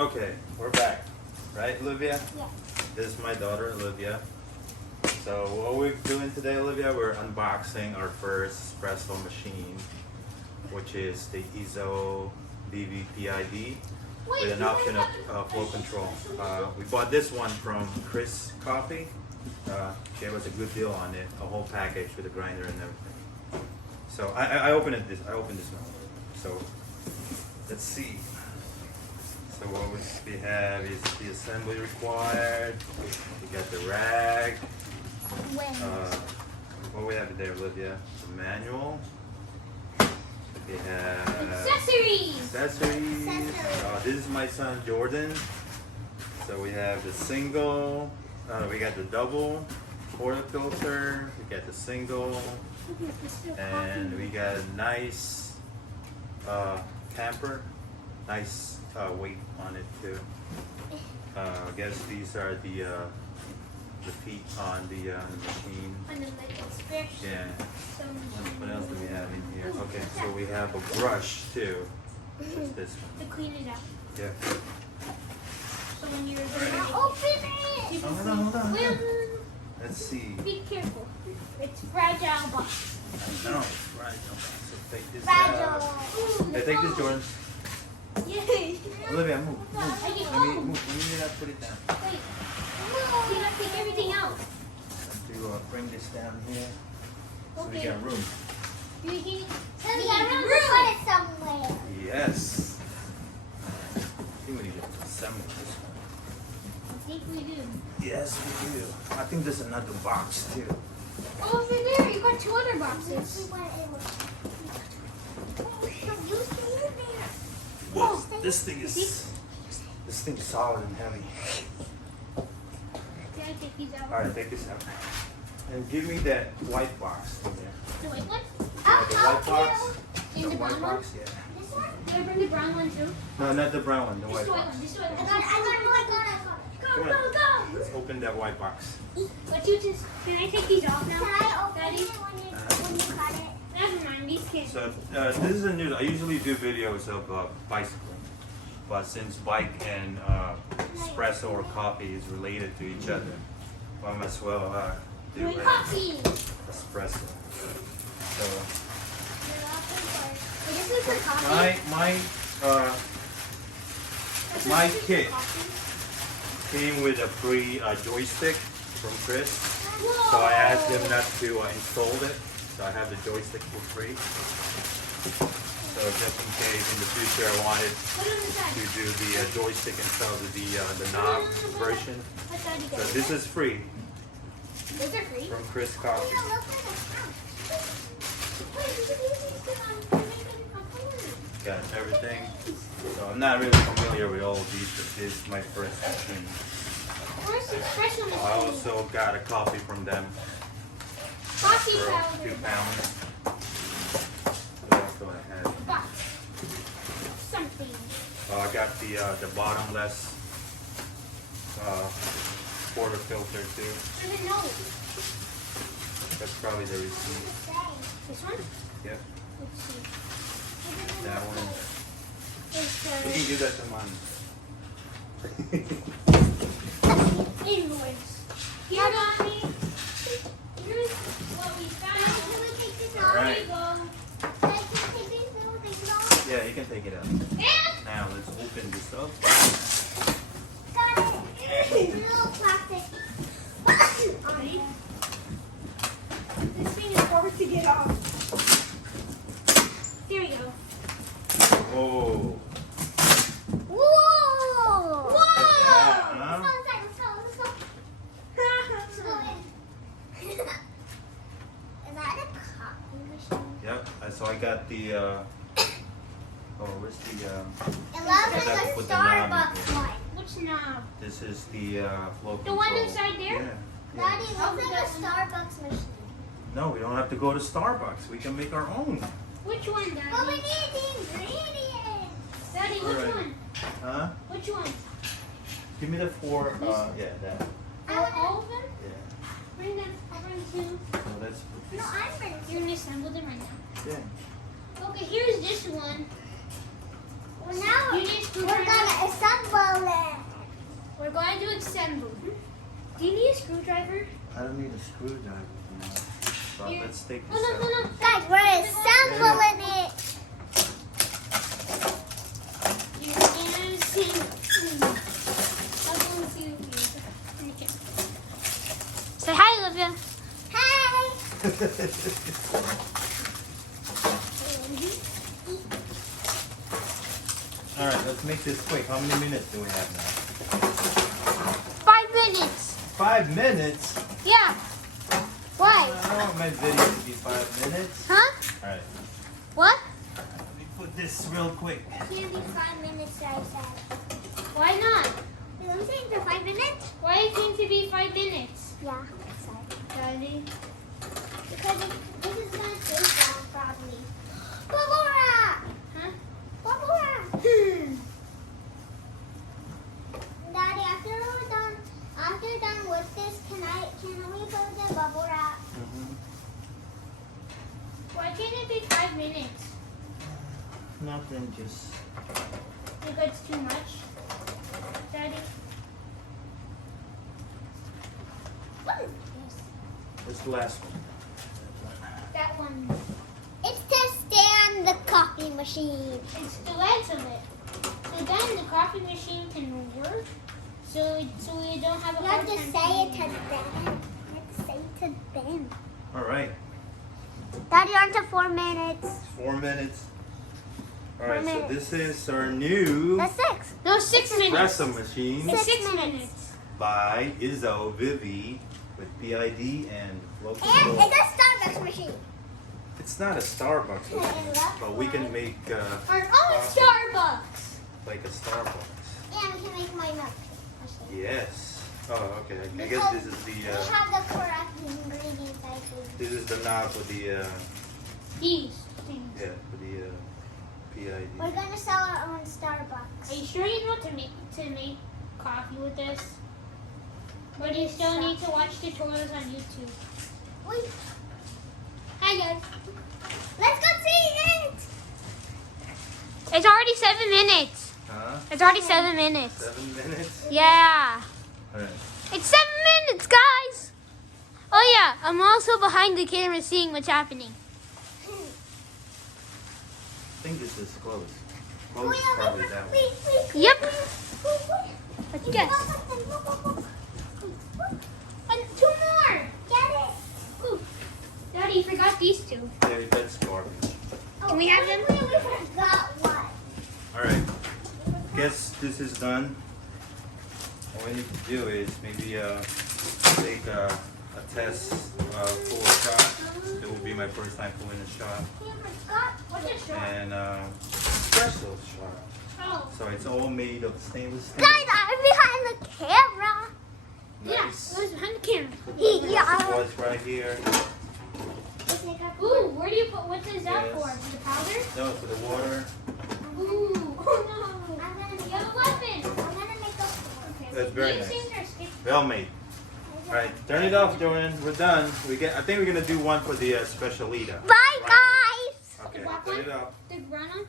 Okay, we're back. Right, Olivia? Yeah. This is my daughter, Olivia. So what we're doing today, Olivia, we're unboxing our first espresso machine, which is the Izzo Vivi PID with an option of Flow Control. We bought this one from chriscoffee. Gave us a good deal on it, a whole package with a grinder and everything. So I opened this now. So let's see. So what we have is the assembly required. We got the rag. What we have today, Olivia? The manual. We have accessories. This is my son Jordan. So we have the single. We got the double portafilter. We got the single, and we got a nice tamper. Nice weight on it too. I guess these are the feet on the machine. Yeah. What else do we have in here? Okay, so we have a brush too. What's this one? To clean it out. Yeah. So when you're ready, open it. Hold on. Let's see. Be careful. It's fragile box. No, it's fragile. So take this out. Hey, take this, Jordan. Yay. Olivia, move. I can Let me not put it down. Wait. You gotta take everything out. I have to bring this down here. So we Okay. got room. You need So we got room to put it somewhere. Yes. I think we need to assemble this one. I think we do. Yes, we do. I think there's another box too. Oh, over there. You got two other boxes. Whoa, this thing is solid and heavy. Can I take these out? All right, take this out. And give me that white box in there. The white one? The white box. And The the white brown one? box, yeah. This one? Can I bring the brown one too? No, not the brown one. The Just white the white box. one. Just the white I one. got it. Go, Come go, on. go. Let's open that white box. But you just, can I take these off now? Can I open Daddy? it when you cut it? Never mind, these kids. So this is a new. I usually do videos of bicycling, but since bike and espresso or coffee is related to each other, I might as well do Doing a coffee. espresso. So This is for coffee. my This is kit for coffee. came with a free joystick from Chris. Whoa. So I asked him not to install it. So I have the joystick for free. So just in case in the future I wanted Put it on the side. to do the joystick instead of the knob version. What side do you So get? this is free Those are free. from Chris Coffee. Got everything. So I'm not really familiar with all of these, but this is my first machine. Where's the espresso machine? I also got a coffee from them Coffee for powder. 2 pounds. What else do I have? Box. Something. I got the bottomless portafilter too. There's a note. That's probably the receipt. This one? Yep, Let's see. that one. It's You can give that to mom. invoice. Here, mommy. Here's what we found. All right. Here you go. Yeah, you can take it out. And Now let's open this up. this thing is hard to get off. There we go. Oh, Whoa! huh? Is that a copy machine? Yep. So I got the. Where's the? It looks That's like a with the knob in Starbucks here. one. Which knob? This is the Flow The one Control. inside there? Yeah. Daddy, Yeah. it looks like a Starbucks machine. No, we don't have to go to Starbucks. We can make our own. Which one, Daddy? But we need the ingredients. Daddy, which Alright. one? Huh? Which one? Give me the 4. Yeah, that. All of them? Yeah. Bring them. I'll bring two. So let's put No, this. I'm bringing You're gonna assemble them right now. Yeah. Okay, here's this one. Well, now You need we're gonna assemble We're going to assemble. Do you need a screwdriver? I don't need a screwdriver for now. So Here. let's take No, this no, no, out. no. Guys, we're assembling it. You can see. I'll go and see you. Okay. Say hi, Olivia. Hey. All right, let's make this quick. How many minutes do we have now? 5 minutes. 5 minutes? Yeah. Why? I want my video to be 5 minutes. Huh? All right, What? let me put this real quick. Can't be 5 minutes, I said. Why not? I'm saying for 5 minutes? Why it seem to be 5 minutes? Yeah, sorry. Daddy. Because this is going to take long, probably. Bubble wrap! Huh? Bubble wrap! Daddy, after we're done with this, can we put the bubble wrap? Why can't it be 5 minutes? Nothing, just... Think it's too much? Daddy? What's the last one? That one. It's to stand the coffee machine. It's the legs of it. So then the coffee machine can work. So we don't have a You hard have to time say it to feeding them. You have to say it to them. All right, Daddy, on to 4 minutes. 4 minutes. All right, 4 so minutes. this is our new That's 6. No, 6 minutes. espresso machine It's 6 6 minutes. minutes. by Izzo Vivi with PID and Flow And Control. it's a Starbucks machine. It's not a Starbucks machine, but we can make Our own coffee Starbucks. like a Starbucks. And we can make my milk. Yes. Oh, okay. I guess Because this is we the have the correct ingredients, I think. this is the knob for the These things. yeah, for the PID. We're gonna sell our own Starbucks. Are you sure you know to make coffee with this? Or do you still need to watch tutorials on YouTube? Wait, Hi guys. let's go see it. It's already 7 minutes. Huh? It's already 7 minutes. 7 minutes. Yeah. All right. It's 7 minutes, guys. Oh yeah, I'm also behind the camera seeing what's happening. I think this is close. Close is probably that way. Yep. Let's guess. And 2 more. Get it. Ooh. Daddy, you forgot these 2. Yeah, that's garbage. Can we have them? We forgot one. All right. Guess this is done. All we need to do is maybe take a test full shot. It will be my first time pulling a shot. We forgot. What's a shot? And espresso shot. Oh. So it's all made of stainless steel. Guys, I'm behind the camera. Nice. Yeah, it was behind the camera. Yeah. It was right here. Ooh, where do you put, what is that Yes. for? For the powder? No, for the water. Ooh, oh no. I'm gonna You have a weapon. make a That's very These nice. things are sticky. Well made. All right, turn it off, Joanne. We're done. I think we're gonna do one for the specialita. Bye, Right. guys. Okay, The black turn one? it off. The brown one?